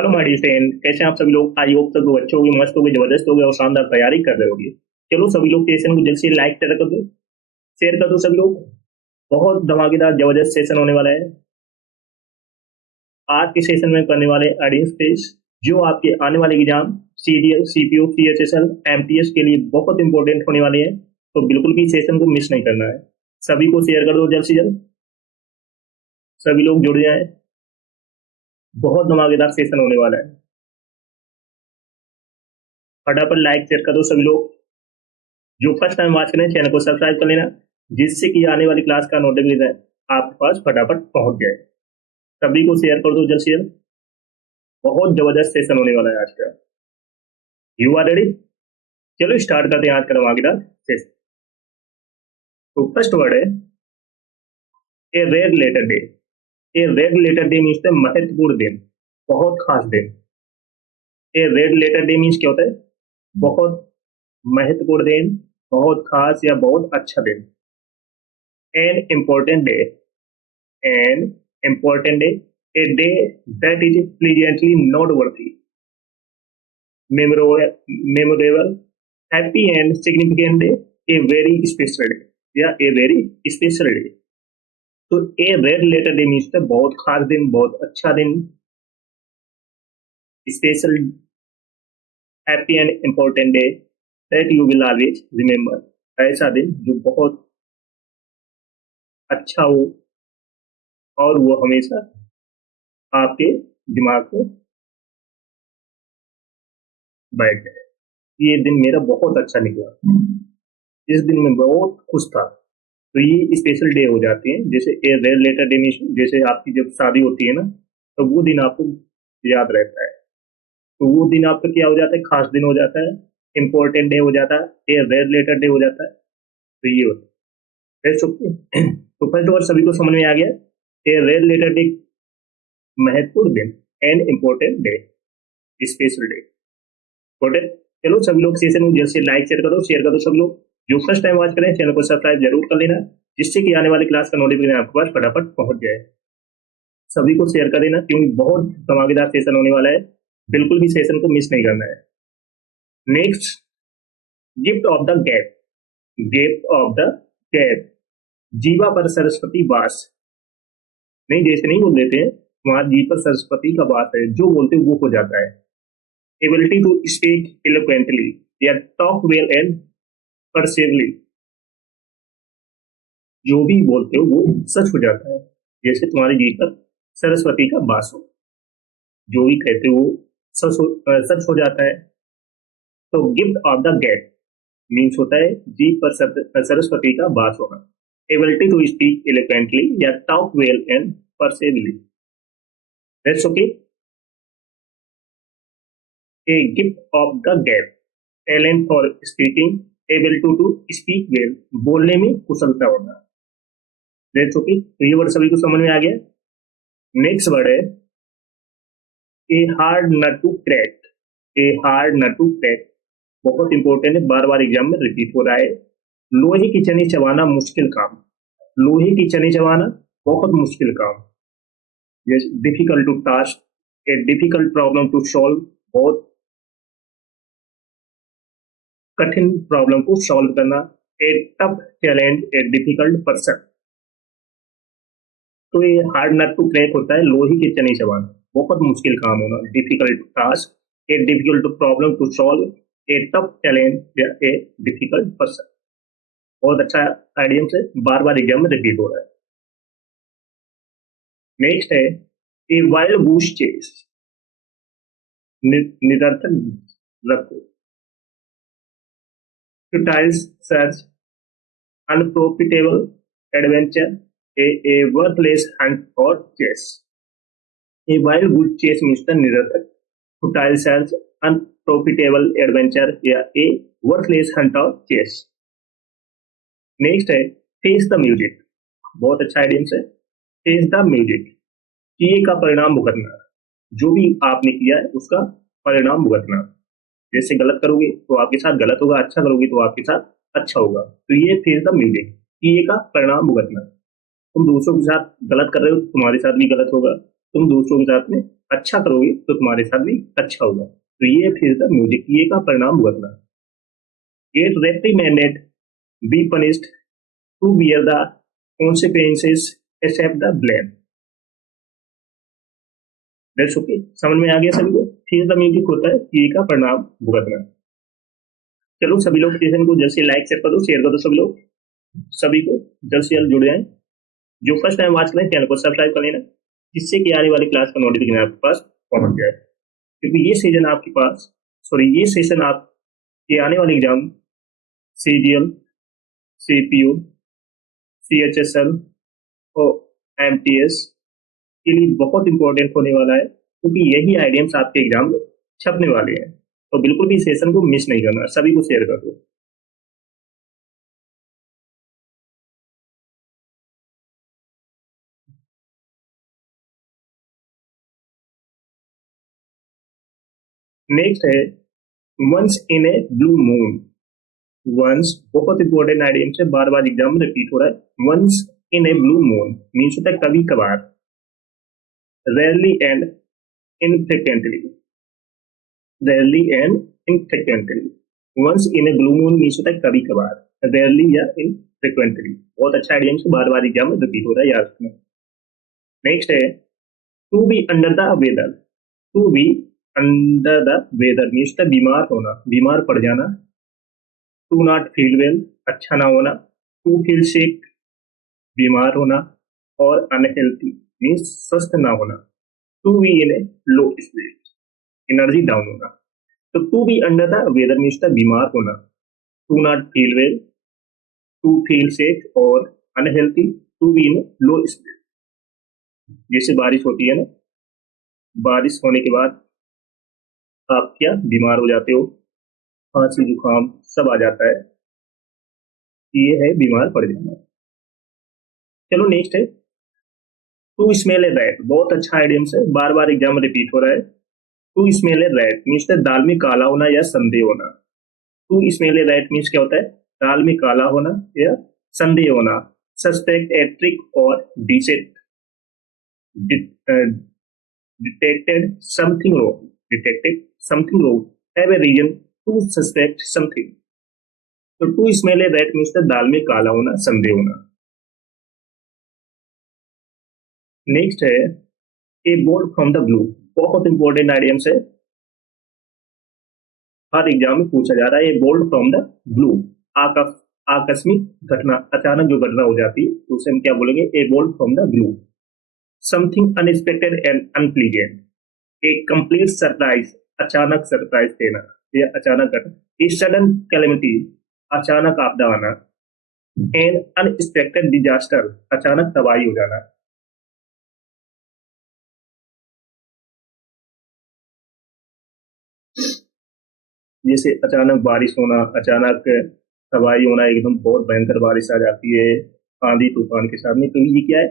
Hello my dear friend, कैसे हैं आप सभी लोग। आई होप सब लोग अच्छे होंगे, मस्त होंगे, जबरदस्त होंगे और शानदार तैयारी कर रहे होंगे। चलो सभी लोग सेशन को जल्द से लाइक कर दो, शेयर कर दो सभी लोग। बहुत धमाकेदार जबरदस्त सेशन होने वाला है। आज के सेशन में करने वाले ऑडियंस टेस्ट जो आपके आने वाले exam CDL, CPO, CHSL, MTS के लिए बहुत इंपॉर्टेंट होने वाले हैं। तो बिल्कुल भी सेशन को मिस नहीं करना है। सभी को शेयर कर दो जल्द से जल्द, सभी लोग जुड़ जाए। बहुत धमाकेदार सेशन होने वाला है। फटाफट लाइक शेयर कर दो सभी लोग। जो फर्स्ट टाइम वॉच करें चैनल को सब्सक्राइब कर लेना, जिससे कि आने वाली क्लास का नोटिफिकेशन आपके पास फटाफट पहुंच जाए। सभी को शेयर कर दो जल्द से जल्द। बहुत जबरदस्त सेशन होने वाला है आज का। You are ready? चलो स्टार्ट करते हैं आज का धमाकेदार सेशन। तो फर्स्ट वर्ड है a red letter day. A red letter day means महत्वपूर्ण दिन, बहुत खास दिन। A red letter day means क्या होता है? बहुत महत्वपूर्ण दिन, बहुत खास या बहुत अच्छा दिन। An important day, an important day, a day that is pleasantly noteworthy, memorable, happy and significant day, a very special day या a very special day। तो ए रेड लेटर डे मीन्स बहुत खास दिन, बहुत अच्छा दिन, special, happy and important day that you will always remember. ऐसा दिन जो बहुत अच्छा हो और वो हमेशा आपके दिमाग में बैठ गए। ये दिन मेरा बहुत अच्छा निकला, इस दिन मैं बहुत खुश था। तो ये स्पेशल डे हो जाते हैं। जैसे ए रेयर लेटर डे में जैसे आपकी जब शादी होती है ना, तो वो दिन आपको याद रहता है। तो वो दिन आपका क्या हो जाता है? खास दिन हो जाता है, इंपॉर्टेंट डे हो जाता है, ए रेयर लेटर डे हो जाता है। तो ये होता है। तो फर्स्ट और सभी को समझ में आ गया। ए रेयर लेटर डे महत्वपूर्ण दिन, and important day, special day. चलो सभी लोग सेशन में जैसे लाइक शेयर कर दो सब लोग। जो फर्स्ट टाइम वॉच करें चैनल को सब्सक्राइब जरूर कर लेना, जिससे कि आने वाली क्लास का नोटिफिकेशन आपके पास फटाफट पहुंच जाए। सभी को शेयर कर देना, क्योंकि बहुत धमाकेदार सेशन होने वाला है। बिल्कुल भी सेशन को मिस नहीं करना है। Next, gift of the gap. Gift of the gap, जीवा पर सरस्वती वास। नहीं, जैसे नहीं बोल देते हैं वहां जी पर सरस्वती का वास है, जो बोलते वो हो जाता है। एबिलिटी टू स्पीक इलोक्वेंटली या टॉक वेल एंड परसेवली, जो भी बोलते हो वो सच हो जाता है। जैसे तुम्हारे जी पर सरस्वती का वास हो, जो भी कहते हो वो सच हो जाता है। तो gift of the gap means होता है जी पर सरस्वती का वास होना। एबिलिटी टू स्पीक इलोक्वेंटली या talk well and persuasively, that's okay. A gift of the gab, talent for speaking, ability to speak well, बोलने में कुशलता होना, दैट्स ओके। तो ये वर्ड सभी को समझ में आ गया। नेक्स्ट वर्ड है a hard nut to crack. A hard nut to crack बहुत इंपॉर्टेंट है, बार बार एग्जाम में रिपीट हो रहा है। लोहे की चने चबाना मुश्किल काम। लोहे की चने चबाना बहुत मुश्किल काम। Yes, difficult to task, a difficult problem to solve, बहुत कठिन प्रॉब्लम को सॉल्व करना। A tough challenge, a difficult person. तो ये हार्ड नट टू क्रैक होता है लोहे के चने चबाना, बहुत मुश्किल काम होना, difficult task, a difficult problem to solve, a tough challenge या ए डिफिकल्ट पर्सन। बहुत अच्छा आइडियम से बार बार एग्जाम में रिपीट हो रहा है। नेक्स्ट है ए वाइल्ड गूस चेस। निरर्थक रखो, futile search, unprofitable adventure, a worthless hunt for chase। A wild goose chase means the निरर्थक, futile search, unprofitable adventure या a worthless hunt or chase। Next है face the music. बहुत अच्छा idiom है। Face the music, किए का परिणाम भुगतना, जो भी आपने किया है उसका परिणाम भुगतना। जैसे गलत करोगे तो आपके साथ गलत होगा, अच्छा करोगे तो आपके साथ अच्छा होगा। तो ये फेस द म्यूजिक, किए का परिणाम भुगतना। तुम दूसरों के साथ गलत कर रहे हो, तुम्हारे साथ भी गलत होगा, तुम दूसरों के साथ में अच्छा करोगे तो तुम्हारे साथ भी अच्छा होगा। तो ये फिर द म्यूजिक, ये का परिणाम भुगतना। Get reprimanded, be punished, to bear the consequences, accept the blame। That's okay, समझ में आ गया सभी को। फिर द म्यूजिक होता है ये का परिणाम भुगतना। चलो सभी लोग सेशन को जल्द से लाइक शेयर कर दो सभी लोग, सभी को जल्द से जल्द जुड़ जाए। जो फर्स्ट टाइम वॉच करें चैनल को सब्सक्राइब कर लेना, जिससे कि आने वाली क्लास का नोटिफिकेशन आपके पास पहुंच जाए। क्योंकि ये सेशन आपके पास, सॉरी ये सेशन आपके आने वाले एग्जाम सीजीएल, सीपीयू, सीएचएसएल और एमटीएस के लिए बहुत इंपॉर्टेंट होने वाला है, क्योंकि यही आइडियम्स आपके एग्जाम में छपने वाले हैं। तो बिल्कुल भी सेशन को मिस नहीं करना, सभी को शेयर कर दो। नेक्स्ट है once in a blue moon. Once बहुत इंपॉर्टेंट आइडियम से बार बार एग्जाम में रिपीट हो रहा है। Once in a blue moon means होता है कभी कभार, rarely and infrequently, rarely and infrequently. Once in a blue moon means होता है कभी कभार, रेयरली या इनफ्रिक्वेंटली। बहुत अच्छा आइडियम से बार बार एग्जाम में रिपीट हो रहा है, याद रखना। नेक्स्ट है to be under the weather. To be under the weather means होता है बीमार होना, बीमार पड़ जाना। टू नॉट फील वेल, अच्छा ना होना। टू फील सिक, बीमार होना। और अनहेल्थी मीन्स स्वस्थ ना होना। To be in a low spirit, energy down होना। तो to be under the weather means था बीमार होना। To not feel well, to feel sick और unhealthy, to be in low spirit. जैसे बारिश होती है ना, बारिश होने के बाद आप क्या बीमार हो जाते हो, खांसी जुकाम सब आ जाता है, ये है बीमार पड़ जाना। चलो नेक्स्ट है टू स्मेल ए रैट। बहुत अच्छा आइडियम है, बार बार एग्जाम में रिपीट हो रहा है। To smell a rat means दाल में काला होना या संदेह होना। To smell a rat means क्या होता है, दाल में काला होना या संदेह होना। सस्पेक्ट ए ट्रिक और deceit, detected something wrong, detected something wrong, have a reason to suspect something. तो to smell a rat means दाल में काला होना, संदेह होना। नेक्स्ट है a bolt from the blue. बहुत इंपॉर्टेंट आइडियम्स है, हर एग्जाम में पूछा जा रहा है। A bolt from the blue, आकस्मिक घटना, अचानक जो घटना हो जाती है तो उसे हम क्या बोलेंगे, ए bolt from the blue. Something unexpected and unpleasant, A complete surprise, अचानक सरप्राइज देना या अचानक घटना। ए सडन कैलेमिटी, अचानक आपदा आना। एन अनएक्सपेक्टेड डिजास्टर, अचानक तबाही हो जाना। जैसे अचानक बारिश होना, अचानक तबाही होना, एकदम बहुत भयंकर बारिश आ जाती है आंधी तूफान के साथ में, तो ये क्या है,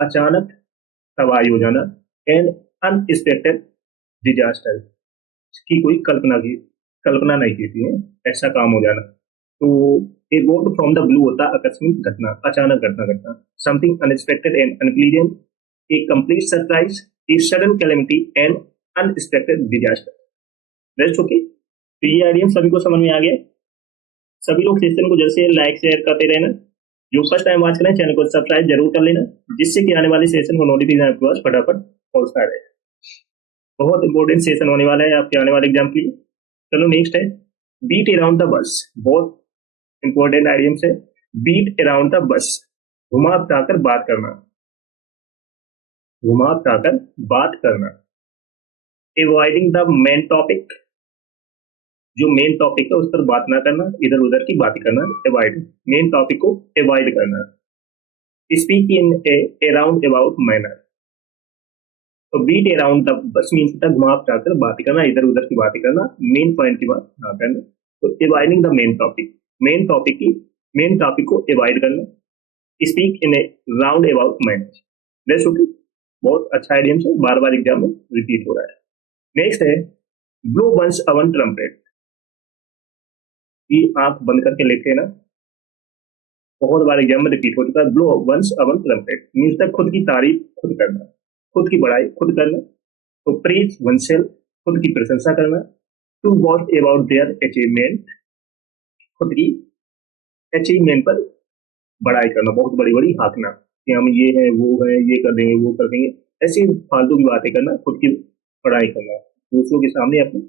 अचानक तबाही हो जाना। एंड अनएक्सपेक्टेड डिजास्टर, की कोई कल्पना नहीं की थी, ऐसा काम हो जाना। तो ए बोल्ट फ्रॉम द ब्लू होता है आकस्मिक घटना, अचानक घटना घटना। Something unexpected and unpleasant, A complete surprise, a sudden calamity and unexpected disaster. That's okay. तो ये आइडिया सभी को समझ में आ गया। सभी लोग सेशन को जैसे लाइक शेयर करते रहना। जो फर्स्ट टाइम वॉच करें चैनल को सब्सक्राइब जरूर कर लेना, जिससे कि आने वाले सेशन को नोटिफिकेशन आपके पास फटाफट पहुंचता रहे। बहुत इंपॉर्टेंट सेशन होने वाला है आपके आने वाले एग्जाम के लिए। चलो नेक्स्ट है बीट अराउंड द बस। बहुत इंपॉर्टेंट आइडियम्स है। बीट अराउंड द बस, घुमा फिराकर बात करना, घुमा फिराकर बात करना। अवॉइडिंग द मेन टॉपिक, जो मेन टॉपिक है उस पर बात ना करना, इधर उधर की बात करना, अवॉइड, मेन टॉपिक को अवॉइड करना। Speak in a around about manner, तो beat around the bush means होता है घुमा फिराकर बात करना, इधर उधर की बात करना, मेन पॉइंट की बात ना करना। तो avoiding the main topic, main topic को अवॉइड करना। Speak in A round about manner, that's okay. बहुत अच्छा आइडियम है, बार बार एग्जाम में रिपीट हो रहा है। नेक्स्ट है ब्लो वंस अवन ट्रम्पेट। की आंख बंद करके लेते ना, बहुत बार एग्जाम में रिपीट हो चुका है। Blow one's own trumpet means तक खुद की तारीफ खुद करना, खुद की बड़ाई खुद करना। तो प्रेज वनसेल्फ, खुद की प्रशंसा करना। To boast about their achievement, खुद की अचीवमेंट पर बड़ाई करना, बहुत बड़ी बड़ी हाँकना कि हम ये है वो है, ये कर देंगे वो कर देंगे, ऐसी फालतू की बातें करना, खुद की बड़ाई करना, दूसरों के सामने अपनी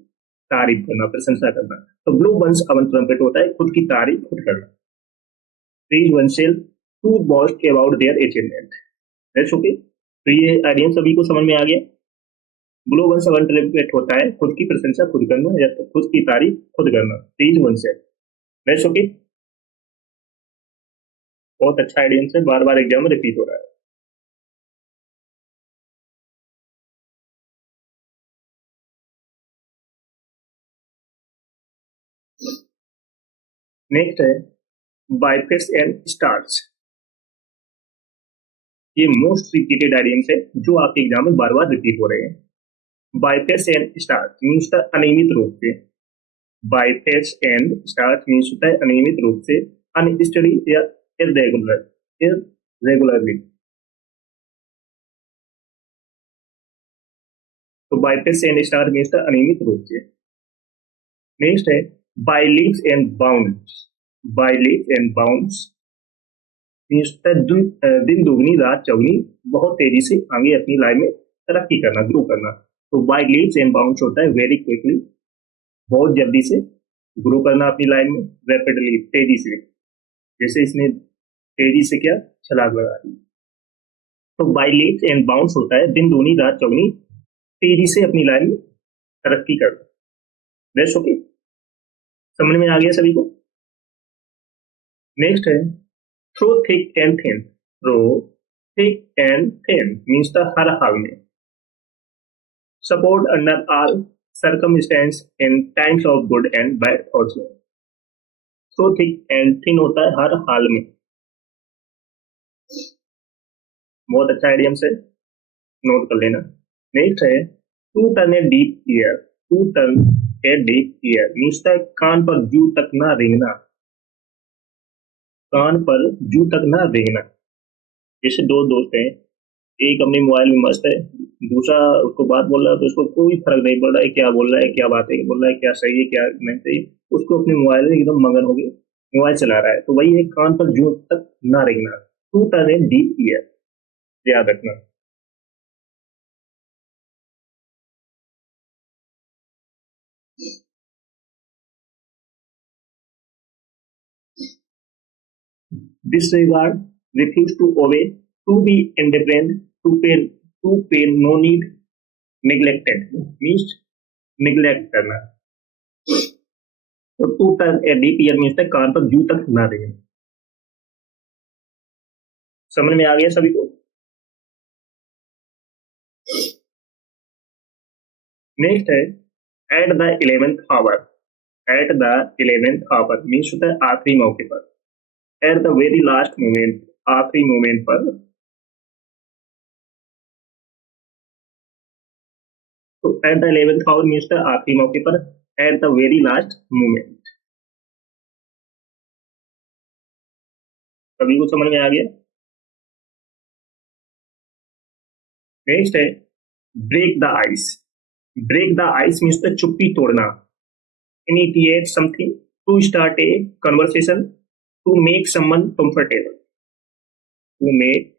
तारीफ करना, प्रशंसा करना। तो ब्लो बंस अवन ट्रम्पेट होता है खुद की तारीफ खुद करना। Praise oneself, to boast about their achievement. That's okay. तो ये आइडिया सभी को समझ में आ गया। ब्लो बंस अवन ट्रम्पेट होता है खुद की प्रशंसा खुद करना या खुद की तारीफ खुद करना। Praise oneself. That's okay. बहुत अच्छा आइडिया से बार बार एग्जाम में रिपीट हो रहा है। नेक्स्ट है बाइफेट्स एंड स्टार्स। ये मोस्ट रिपीटेड आइडियम्स है जो आपके एग्जाम में बार बार रिपीट हो रहे हैं। बाइफेट्स एंड स्टार्स मीन्स होता है अनियमित रूप से। बाइफेट्स एंड स्टार्स मीन्स होता है अनियमित रूप से, अनस्टडी या इरेगुलरली। तो बाइफेट्स एंड स्टार मीन्स होता है अनियमित रूप से। नेक्स्ट है by leaps and bounds. By leaps and bounds means होता है दिन दुगनी रात चौगनी, बहुत तेजी से आगे अपनी लाइफ में तरक्की करना, ग्रो करना। तो बाय लीप्स एंड बाउंड्स होता है वेरी क्विकली, बहुत जल्दी से ग्रो करना अपनी लाइफ में, रैपिडली तेजी से, जैसे इसने तेजी से क्या छलांग लगा दी। तो बाय लीप्स एंड बाउंड्स होता है दिन दूनी रात चौगनी, तेजी से अपनी लाइफ में तरक्की करना। That's okay. समझ में आ गया सभी को। नेक्स्ट है through thick and thin. Through thick and thin means the हर हाल में, support under all circumstances in times of good and bad also. Through thick and thin होता है हर हाल में। बहुत अच्छा आइडियम से नोट कर लेना। नेक्स्ट है to turn a deaf ear. To turn a deaf ear means the कान पर जू तक ना रेंगना, कान पर जू तक ना रेंगना। जैसे दो दोस्त हैं, एक अपने मोबाइल में मस्त है, दूसरा उसको बात बोल रहा है तो उसको कोई फर्क नहीं पड़ रहा है क्या बोल रहा है, क्या बातें बोल रहा है, क्या सही है क्या नहीं सही, उसको अपने मोबाइल में एकदम मगन हो गए, मोबाइल चला रहा है। तो वही है कान पर जू तक ना रेंगना। To turn a deaf ear, याद रखना। Disregard, refuse to obey, to be indifferent, to pay no need, neglected means neglect करना। तो to turn a deaf ear means कान पर जू तक ना देना। समझ में आ गया सभी को। नेक्स्ट है at the 11th hour. At the 11th hour means होता है आखिरी मौके पर, at the very last moment, आखिरी मोमेंट पर। तो eight the 11th hour means आखिरी मौके पर, at the very last moment. सभी को समझ में आ गया। नेक्स्ट है break the ice. Break the ice means चुप्पी तोड़ना, initiate something, to start a conversation, to make someone comfortable, to make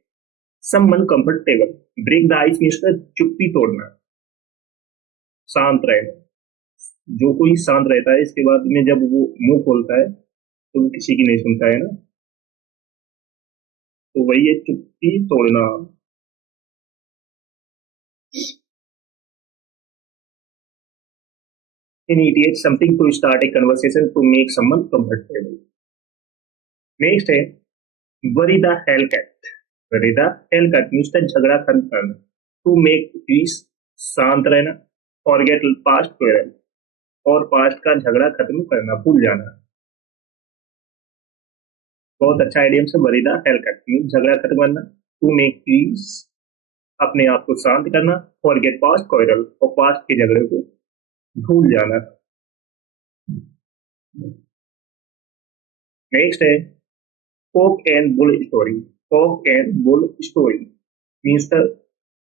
someone comfortable. Break the ice means चुप्पी तोड़ना, शांत रहना। जो कोई शांत रहता है इसके बाद में जब वो मुंह खोलता है तो वो किसी की नहीं सुनता है ना, तो वही है चुप्पी तोड़ना। Initiate something to start a conversation to make someone comfortable. Next है वरी द हेल कैट। वरी द हेल कैट मीन्स झगड़ा खत्म करना, टू मेक पीस, शांत रहना, फॉरगेट पास्ट क्वेरल, और पास्ट का झगड़ा खत्म करना, भूल जाना। बहुत अच्छा आइडिया से वरी द हेल कैट मीन्स झगड़ा खत्म करना, टू मेक पीस अपने आप को शांत करना, फॉरगेट पास्ट क्वेरल और पास्ट के झगड़े को भूल जाना। नेक्स्ट है cock and bull story. Cock and bull story means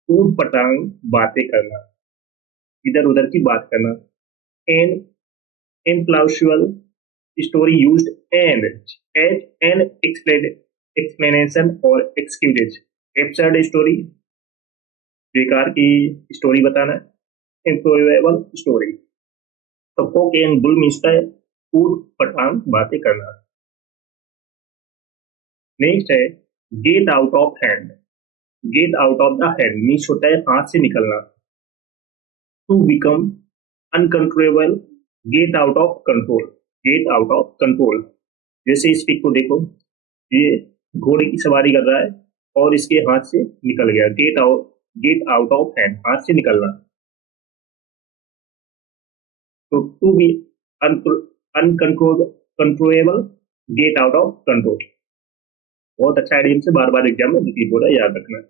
ऊट पटांग बातें करना, इधर उधर की बात करना। An implausible story used and as an explanation or excuse। absurd story, बेकार की स्टोरी बताना। improbable story, तो पोक एंड बुल मिलता है, ऊट पटांग बातें करना। नेक्स्ट है get out of hand. Get out of the hand means होता है हाथ से निकलना। To become uncontrollable, get out of control. Get out of control, जैसे इस पिक को देखो, ये घोड़े की सवारी कर रहा है और इसके हाथ से निकल गया। गेट आउट ऑफ हैंड, हाथ से निकलना। तो to be controllable, get out of control. बहुत अच्छा आइडियम से बार बार एग्जाम में रिपीट हो रहा है, याद रखना।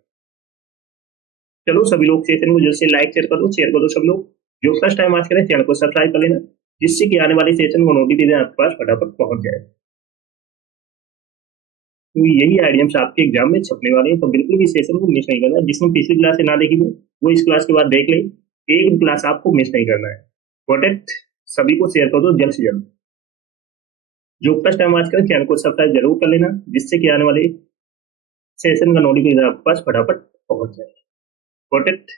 चलो सभी लोग सेशन को जल्द से लाइक शेयर कर दो सब लोग। जो फर्स्ट टाइम आज करें चैनल को सब्सक्राइब कर लेना, जिससे कि आने वाले सेशन को नोटिफिकेशन आपके पास फटाफट पहुंच जाए। तो यही आइडियम्स आपके एग्जाम में छपने वाले हैं, तो बिल्कुल भी सेशन को मिस नहीं करना। जिसने पिछली क्लास से ना देखी हो वो इस क्लास के बाद देख ले, एक क्लास आपको मिस नहीं करना है। प्रोटेक्ट सभी को शेयर कर दो जल्द से जल्द। जो फर्स्ट टाइम आज करें चैनल को सब्सक्राइब जरूर कर लेना, जिससे कि आने वाले सेशन का नोटिफिकेशन आपके पास फटाफट पहुंच जाए। प्रोटेक्ट